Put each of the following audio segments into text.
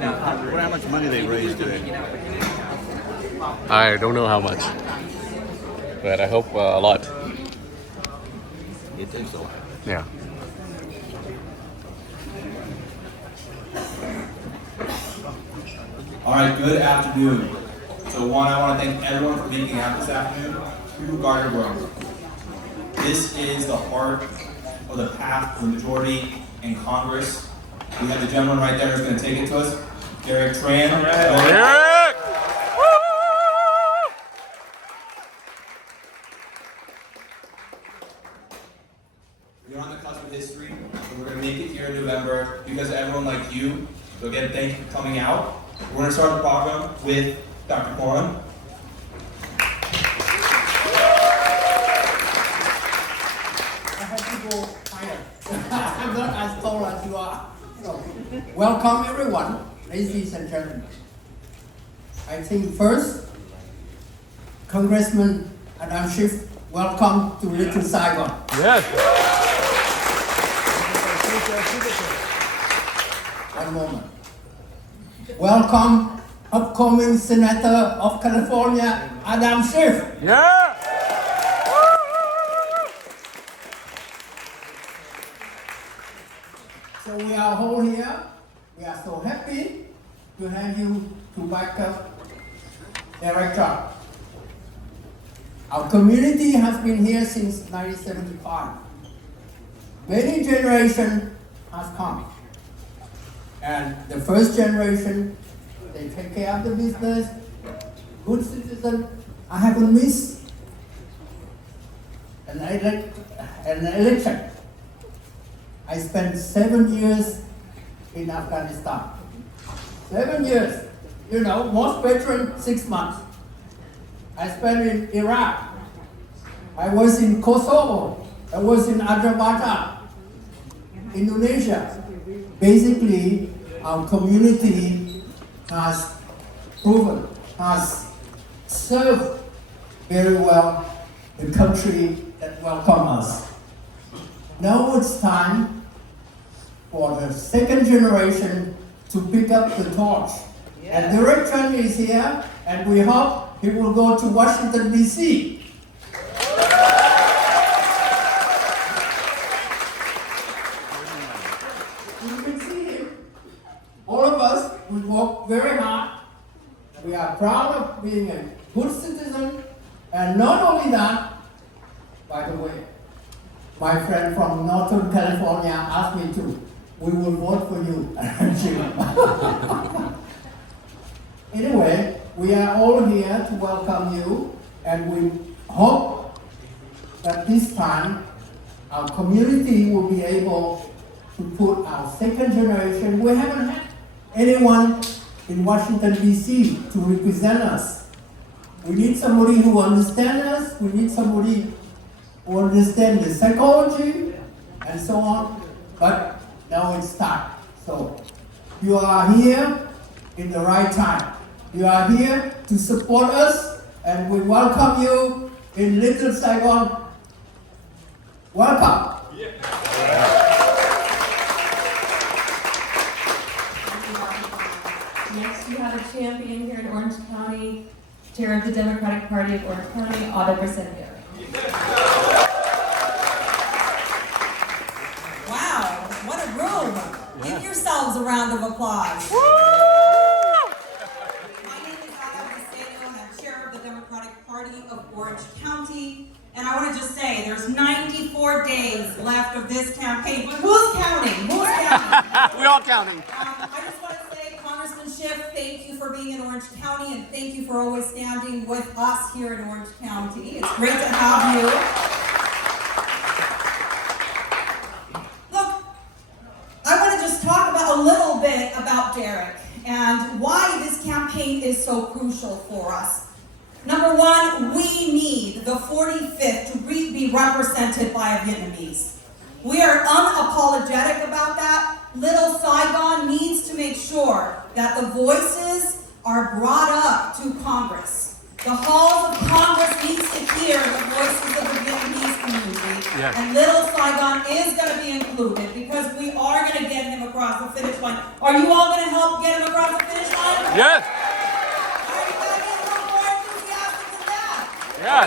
wonder how much money they raised today. I don't know how much, but I hope a lot. It takes a lot. Yeah. All right, good afternoon. So one, I want to thank everyone for making it out this afternoon. True Garden World. This is the heart of the path of the majority in Congress. We have the gentleman right there who's going to take it to us, Derek Tran. Derek! We're on the cusp of history, and we're going to make it here in November because of everyone like you. So again, thank you for coming out. We're going to start the program with Dr. Corin. I'm not as tall as you are. So, welcome everyone, ladies and gentlemen. I think first, Congressman Adam Schiff, welcome to Little Saigon. Yes. One moment. Welcome, upcoming Senator of California, Adam Schiff. Yeah. So we are all here. We are so happy to have you to back up Derek Tran. Our community has been here since 1975. Many generations has come. And the first generation, they take care of the business, good citizen. I haven't missed an election. I spent 7 years in Afghanistan. 7 years. You know, most veterans 6 months. I spent in Iraq. I was in Kosovo. I was in Azerbaijan, Indonesia. Basically, our community has proven, has served very well the country that welcomed us. Now it's time for the second generation to pick up the torch. And Derek Tran is here, and we hope he will go to Washington, D.C. You can see him. All of us, we work very hard. We are proud of being a good citizen. And not only that, by the way, my friend from Northern California asked me to. We will vote for you. Anyway, we are all here to welcome you, and we hope that this time our community will be able to put our second generation. We haven't had anyone in Washington, D.C. to represent us. We need somebody who understands us. We need somebody who understands the psychology and so on. But now it's time. So you are here in the right time. You are here to support us, and we welcome you in Little Saigon. Welcome. Next, we have a champion here in Orange County, Chair of the Democratic Party of Orange County, Otto Brisendere. Wow, what a room. Give yourselves a round of applause. My name is Adam Schiff, and I'm Chair of the Democratic Party of Orange County. And I want to just say, there's 94 days left of this campaign. Who's counting? Who's counting? We're all counting. I just want to say, Congressman Schiff, thank you for being in Orange County, and thank you for always standing with us here in Orange County. It's great to have you. Look, I want to just talk about a little bit about Derek and why this campaign is so crucial for us. Number one, we need the 45th to be represented by a Vietnamese. We are unapologetic about that. Little Saigon needs to make sure that the voices are brought up to Congress. The halls of Congress needs to hear the voices of the Vietnamese community. Yes. And Little Saigon is going to be included because we are going to get him across the finish line. Are you all going to help get him across the finish line? Yes. Are you going to get a little more enthusiastic than that? Yes.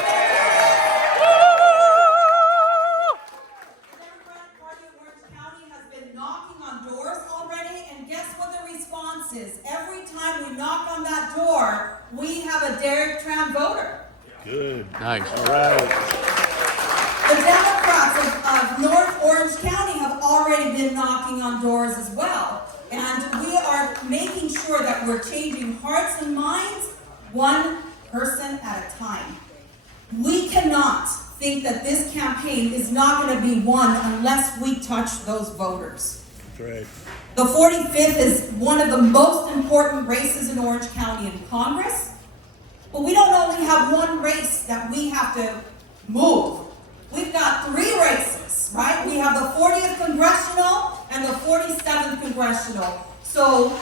The Democratic Party of Orange County has been knocking on doors already, and guess what the response is? Every time we knock on that door, we have a Derek Tran voter. Good. Nice. All right. The Democrats of North Orange County have already been knocking on doors as well. And we are making sure that we're changing hearts and minds one person at a time. We cannot think that this campaign is not going to be won unless we touch those voters. That's right. The 45th is one of the most important races in Orange County in Congress. But we don't only have one race that we have to move. We've got 3 races, right? We have the 40th Congressional and the 47th Congressional. So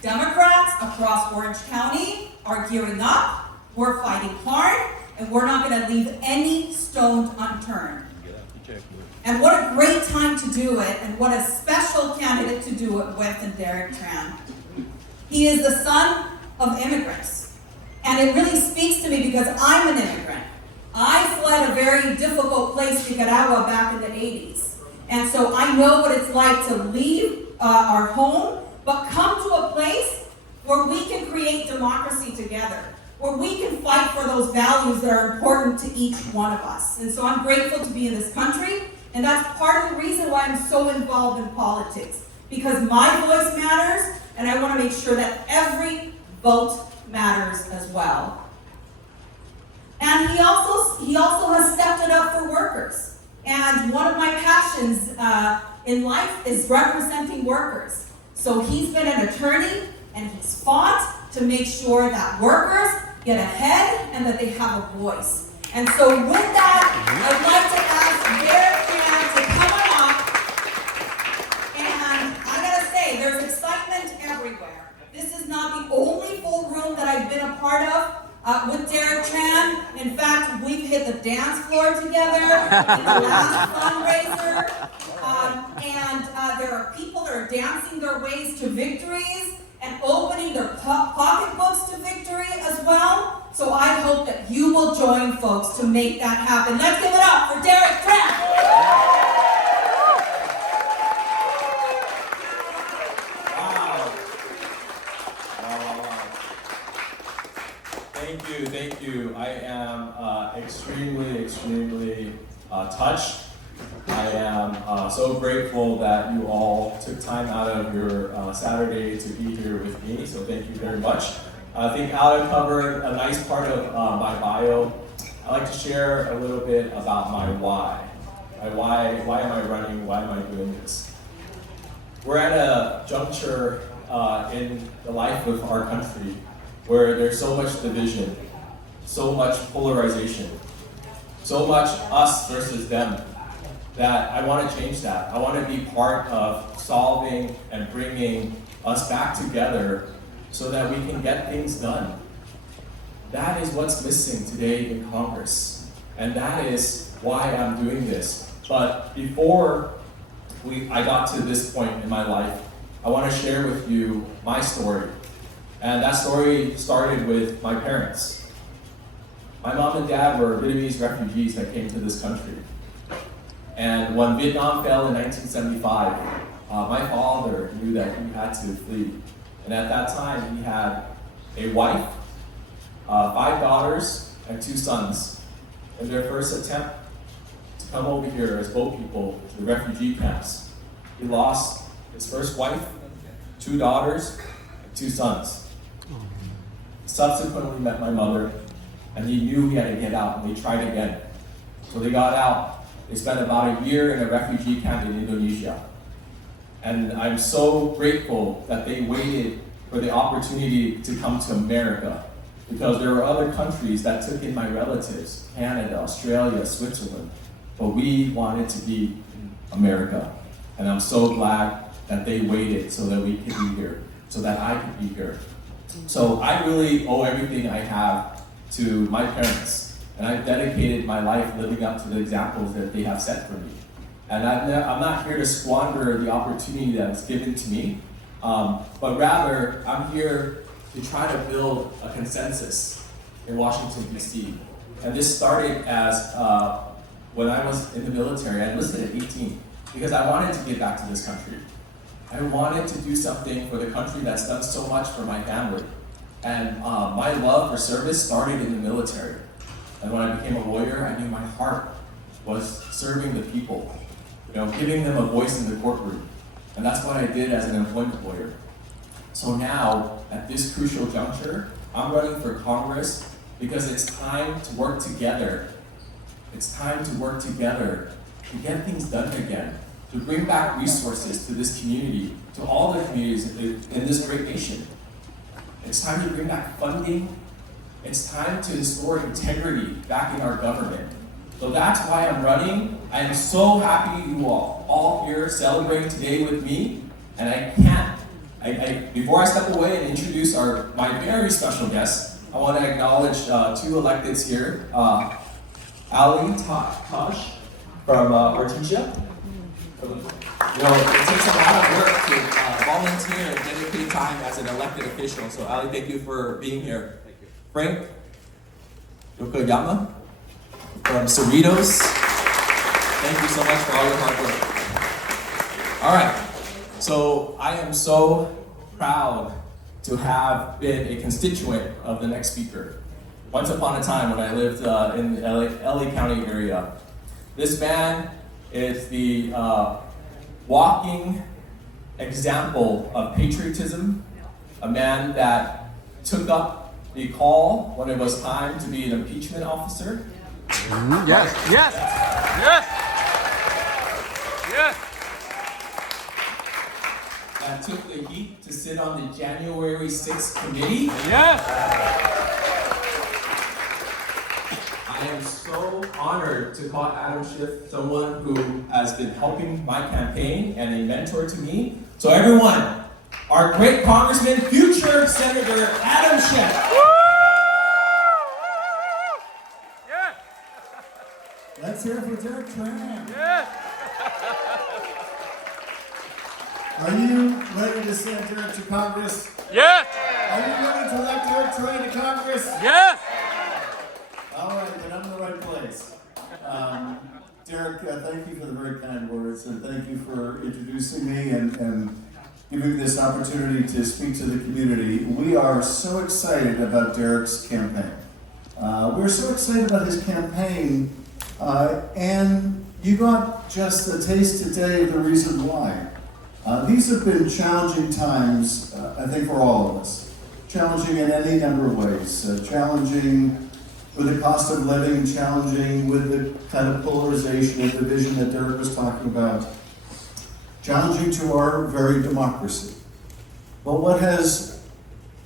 Democrats across Orange County are gearing up. We're fighting hard, and we're not going to leave any stone unturned. And what a great time to do it, and what a special candidate to do it with in Derek Tran. He is the son of immigrants. And it really speaks to me because I'm an immigrant. I fled a very difficult place, Nicaragua, back in the 80s. And so I know what it's like to leave our home, but come to a place where we can create democracy together, where we can fight for those values that are important to each one of us. And so I'm grateful to be in this country, and that's part of the reason why I'm so involved in politics, because my voice matters, and I want to make sure that every vote matters as well. And he also has stepped it up for workers. And one of my passions in life is representing workers. So he's been an attorney, and he's fought to make sure that workers get ahead and that they have a voice. And so with that, I'd like to ask Derek Tran to come on up. And I gotta say, there's excitement everywhere. This is not the only full room that I've been a part of with Derek Tran. In fact, we've hit the dance floor together in the last fundraiser. And there are people that are dancing their ways to victories and opening their pocketbooks to victory as well. So I hope that you will join folks to make that happen. Let's give it up for Derek Tran. Thank you. I am extremely touched. I am so grateful that you all took time out of your Saturday to be here with me, so thank you very much. I think Adam covered a nice part of my bio. I'd like to share a little bit about my why. Why am I running? Why am I doing this? We're at a juncture in the life of our country where there's so much division, so much polarization, so much us versus them, that I want to change that. I want to be part of solving and bringing us back together so that we can get things done. That is what's missing today in Congress, and that is why I'm doing this. But before I got to this point in my life, I want to share with you my story. And that story started with my parents. My mom and dad were Vietnamese refugees that came to this country. And when Vietnam fell in 1975, my father knew that he had to flee. And at that time, he had a wife, 5 daughters, and 2 sons. In their first attempt to come over here as boat people to the refugee camps, he lost his first wife, 2 daughters, and 2 sons. Subsequently met my mother, and he knew he had to get out, and they tried again. So they got out. They spent about a year in a refugee camp in Indonesia. And I'm so grateful that they waited for the opportunity to come to America, because there were other countries that took in my relatives, Canada, Australia, Switzerland, but we wanted to be in America. And I'm so glad that they waited so that we could be here, so that I could be here. So I really owe everything I have to my parents And I've dedicated my life living up to the examples that they have set for me. And I'm not here to squander the opportunity that's given to me, but rather I'm here to try to build a consensus in Washington, D.C. And this started as when I was in the military. I enlisted at 18 because I wanted to give back to this country. I wanted to do something for the country that's done so much for my family. And my love for service started in the military. And when I became a lawyer, I knew my heart was serving the people, giving them a voice in the courtroom. And that's what I did as an employment lawyer. So now, at this crucial juncture, I'm running for Congress because it's time to work together. It's time to work together to get things done again, to bring back resources to this community, to all the communities in this great nation. It's time to bring back funding. It's time to restore integrity back in our government. So that's why I'm running. I am so happy you are all here celebrating today with me. And before I step away and introduce my very special guests, I want to acknowledge two electeds here. Ali Tosh from Artesia. It takes a lot of work to volunteer and dedicate time as an elected official. So Ali, thank you for being here. Thank you. Frank Yokoyama from Cerritos. Thank you so much for all your hard work. All right, so I am so proud to have been a constituent of the next speaker. Once upon a time when I lived in the LA County area. This man is the walking example of patriotism, a man that took up the call when it was time to be an impeachment officer. Yes, yes, yes, yes. That took the heat to sit on the January 6th committee. Yes. I am so honored to call Adam Schiff someone who has been helping my campaign and a mentor to me. So everyone, our great Congressman, future Senator Adam Schiff. Yes. Let's hear it for Derek Tran. Yes. Are you ready to send Derek to Congress? Yes. Are you ready to elect Derek Tran to Congress? Yes. All right, then I'm in the right place. Derek, thank you for the very kind words, and thank you for introducing me and giving me this opportunity to speak to the community. We are so excited about Derek's campaign. We're so excited about his campaign, and you got just a taste today of the reason why. These have been challenging times, I think, for all of us. Challenging in any number of ways. Challenging with the cost of living, challenging with the kind of polarization and division that Derek was talking about. Challenging to our very democracy. But what has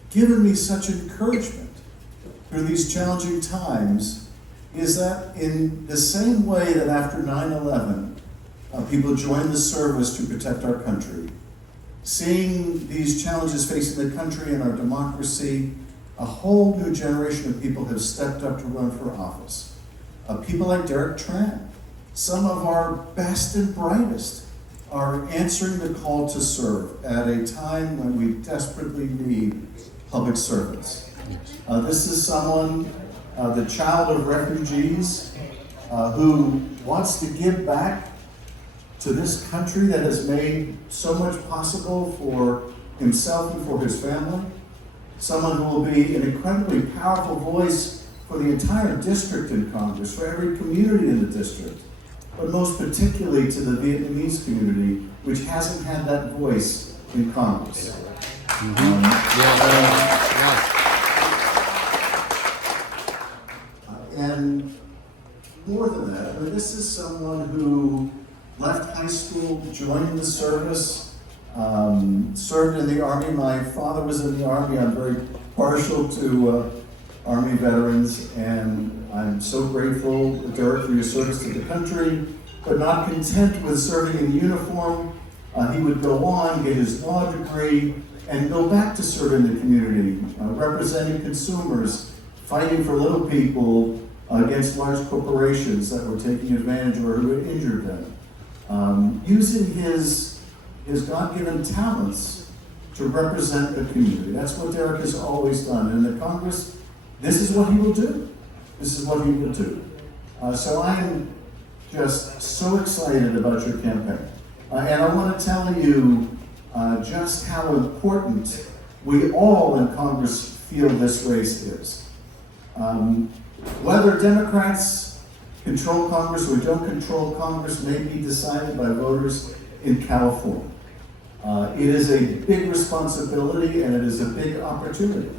given me such encouragement through these challenging times is that in the same way that after 9/11, people joined the service to protect our country, seeing these challenges facing the country and our democracy, a whole new generation of people have stepped up to run for office. People like Derek Tran, some of our best and brightest, are answering the call to serve at a time when we desperately need public servants. This is someone, the child of refugees, who wants to give back to this country that has made so much possible for himself and for his family. Someone who will be an incredibly powerful voice for the entire district in Congress, for every community in the district, but most particularly to the Vietnamese community, which hasn't had that voice in Congress. And more than that, this is someone who left high school, joined the service, served in the Army. My father was in the Army. I'm very partial to Army veterans, and I'm so grateful, Derek, for your service to the country. But not content with serving in uniform, he would go on, get his law degree, and go back to serve in the community, representing consumers, fighting for little people, against large corporations that were taking advantage or who had injured them, using his God-given talents to represent the community. That's what Derek has always done. And in the Congress, this is what he will do. This is what he will do. So I am just so excited about your campaign. And I want to tell you just how important we all in Congress feel this race is. Whether Democrats control Congress or don't control Congress may be decided by voters in California. It is a big responsibility and it is a big opportunity.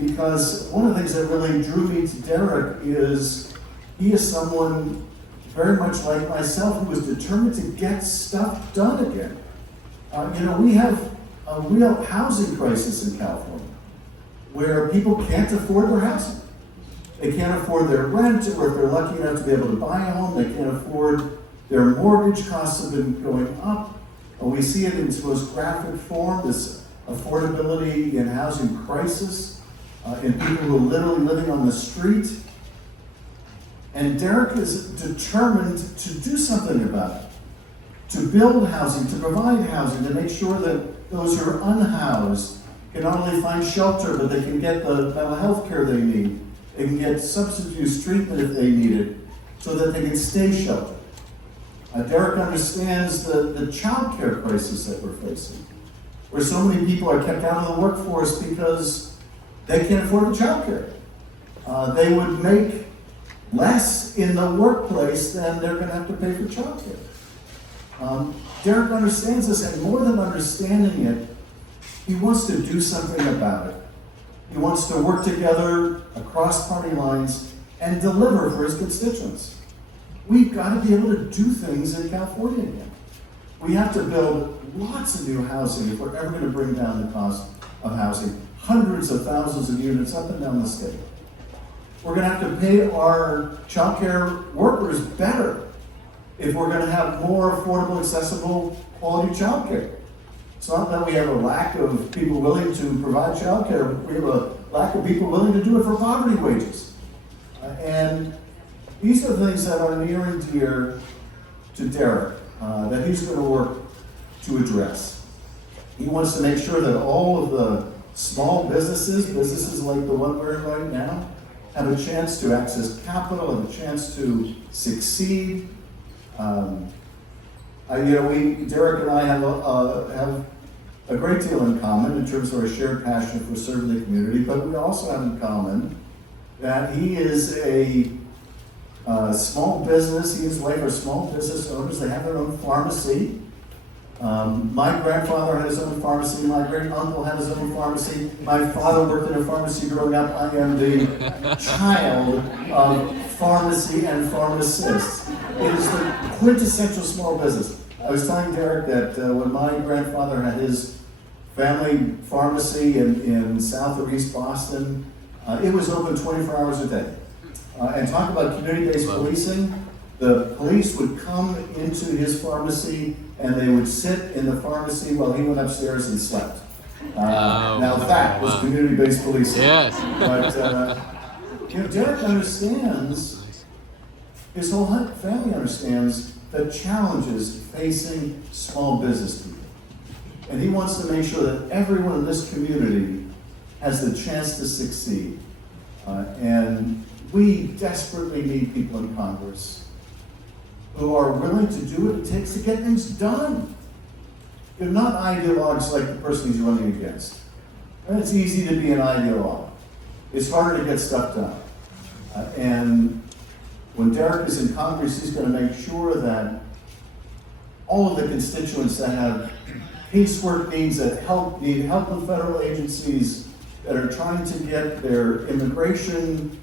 Because one of the things that really drew me to Derek is he is someone very much like myself who is determined to get stuff done again. We have a real housing crisis in California where people can't afford their housing. They can't afford their rent, or if they're lucky enough to be able to buy a home, they can't afford their mortgage costs have been going up. We see it in its most graphic form, this affordability in housing crisis, in people who are literally living on the street. And Derek is determined to do something about it, to build housing, to provide housing, to make sure that those who are unhoused can not only find shelter, but they can get the mental health care they need. They can get substance use treatment if they need it, so that they can stay sheltered. Derek understands the child care crisis that we're facing, where so many people are kept out of the workforce because they can't afford the child care. They would make less in the workplace than they're going to have to pay for child care. Derek understands this, and more than understanding it, he wants to do something about it. He wants to work together across party lines and deliver for his constituents. We've got to be able to do things in California again. We have to build lots of new housing if we're ever going to bring down the cost of housing. Hundreds of thousands of units up and down the state. We're going to have to pay our child care workers better if we're going to have more affordable, accessible, quality child care. It's not that we have a lack of people willing to provide child care. We have a lack of people willing to do it for poverty wages. And these are things that are near and dear to Derek, that he's going to work to address. He wants to make sure that all of the small businesses like the one we're in right now, have a chance to access capital, have a chance to succeed. Derek and I have a great deal in common in terms of our shared passion for serving the community, but we also have in common that he is a small business, he and his wife are small business owners. They have their own pharmacy. My grandfather had his own pharmacy. My great uncle had his own pharmacy. My father worked in a pharmacy growing up. I am the child of pharmacy and pharmacists. It is the quintessential small business. I was telling Derek that when my grandfather had his family pharmacy in South or East Boston, it was open 24 hours a day. And talk about community-based policing. The police would come into his pharmacy and they would sit in the pharmacy while he went upstairs and slept. Now that was community-based policing. Yes. But Derek understands, his whole family understands the challenges facing small business people. And he wants to make sure that everyone in this community has the chance to succeed. And we desperately need people in Congress who are willing to do what it takes to get things done. They're not ideologues like the person he's running against. And it's easy to be an ideologue. It's harder to get stuff done. And when Derek is in Congress, he's going to make sure that all of the constituents that have casework needs, that need help with federal agencies, that are trying to get their immigration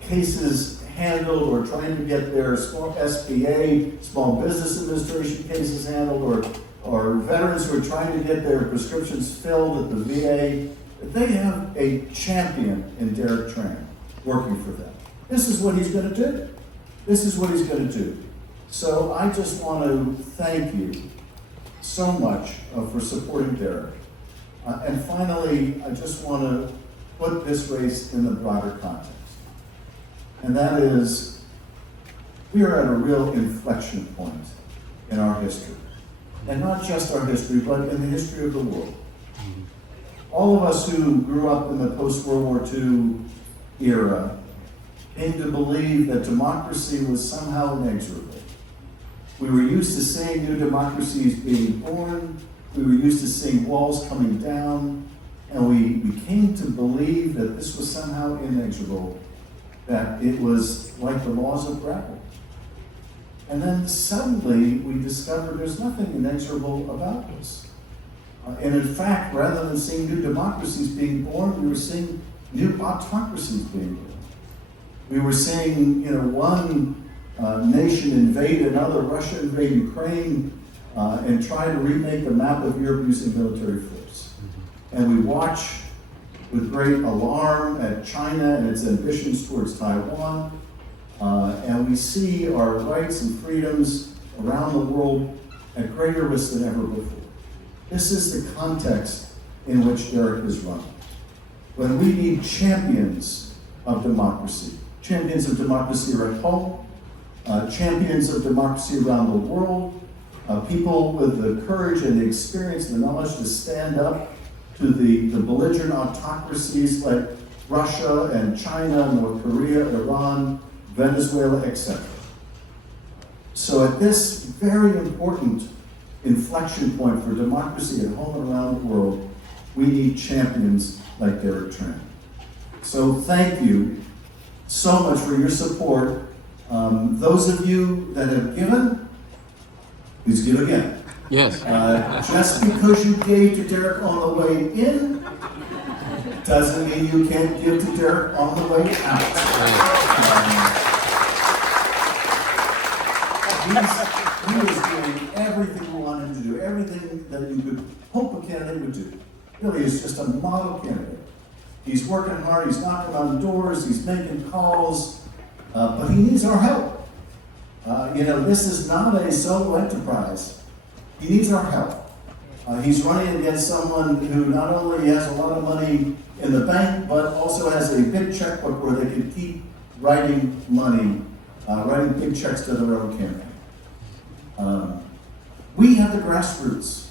cases handled, or trying to get their small SBA, Small Business Administration cases handled, or veterans who are trying to get their prescriptions filled at the VA, they have a champion in Derek Tran working for them. This is what he's going to do. This is what he's going to do. So I just want to thank you so much for supporting Derek. And finally, I just want to put this race in the broader context. And that is, we are at a real inflection point in our history. And not just our history, but in the history of the world. All of us who grew up in the post-World War II era came to believe that democracy was somehow inexorable. We were used to seeing new democracies being born. We were used to seeing walls coming down. And we came to believe that this was somehow inexorable, that it was like the laws of gravity. And then suddenly we discovered there's nothing inexorable about this. And in fact, rather than seeing new democracies being born, we were seeing new autocracies being born. We were seeing, one nation invade another, Russia invade Ukraine, and try to remake the map of Europe using military force. And we watch with great alarm at China and its ambitions towards Taiwan. And we see our rights and freedoms around the world at greater risk than ever before. This is the context in which Derek is running. When we need champions of democracy are at home, champions of democracy around the world, people with the courage and the experience and the knowledge to stand up to the belligerent autocracies like Russia and China, North Korea, Iran, Venezuela, etc. So at this very important inflection point for democracy at home and around the world, we need champions like Derek Tran. So thank you so much for your support. Those of you that have given, please give again. Yes. Just because you gave to Derek on the way in doesn't mean you can't give to Derek on the way out. He was doing everything we wanted him to do, everything that you could hope a candidate would do. Really, he's just a model candidate. He's working hard, he's knocking on doors, he's making calls, but he needs our help. This is not a solo enterprise. He needs our help. He's running against someone who not only has a lot of money in the bank, but also has a big checkbook where they can keep writing money, writing big checks to their own campaign. We have the grassroots.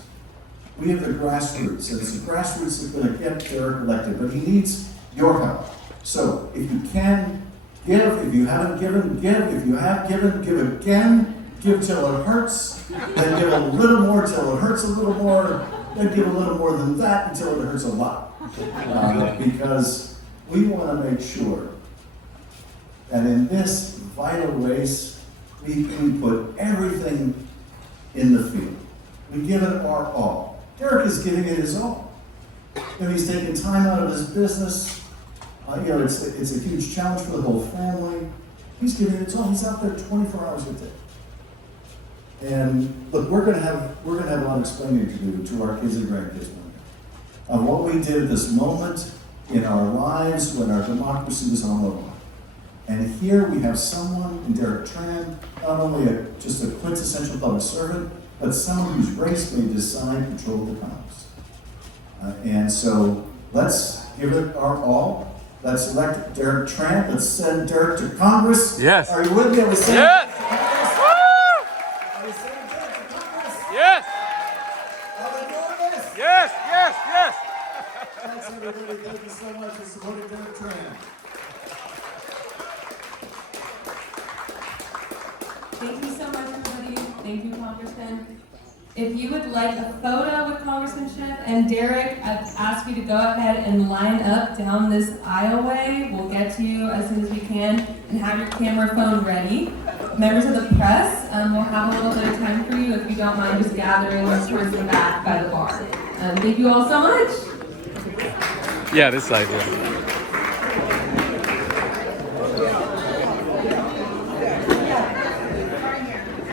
We have the grassroots, and it's the grassroots that's going to get Derek elected, but he needs your help. So if you can give, if you haven't given, give. If you have given, give again. Give till it hurts, then give a little more till it hurts a little more, then give a little more than that until it hurts a lot. Because we want to make sure that in this vital race, we put everything in the field. We give it our all. Derek is giving it his all. He's taking time out of his business. It's a huge challenge for the whole family. He's giving it his all. He's out there 24 hours a day. And look, we're gonna have a lot of explaining to do to our kids and grandkids on what we did at this moment in our lives when our democracy was on the line. And here we have someone in Derek Tran, not only just a quintessential public servant, but someone whose race may decide control of the Congress. And so let's give it our all. Let's elect Derek Tran. Let's send Derek to Congress. Yes. Are you with me? Are we sending Yes. Derek to Congress? Are we sending Derek to Congress? Yes. Are we doing this? Yes. Yes. Yes. Thanks, everybody. Thank you so much for supporting Derek Tran. Thank you so much, everybody. Thank you, Congressman. If you would like a photo with Congressman Schiff and Derek, I'd ask you to go ahead and line up down this aisleway. We'll get to you as soon as we can, and have your camera phone ready. Members of the press, we'll have a little bit of time for you if you don't mind just gathering towards the back by the bar. Thank you all so much. Yeah, this side. Yeah.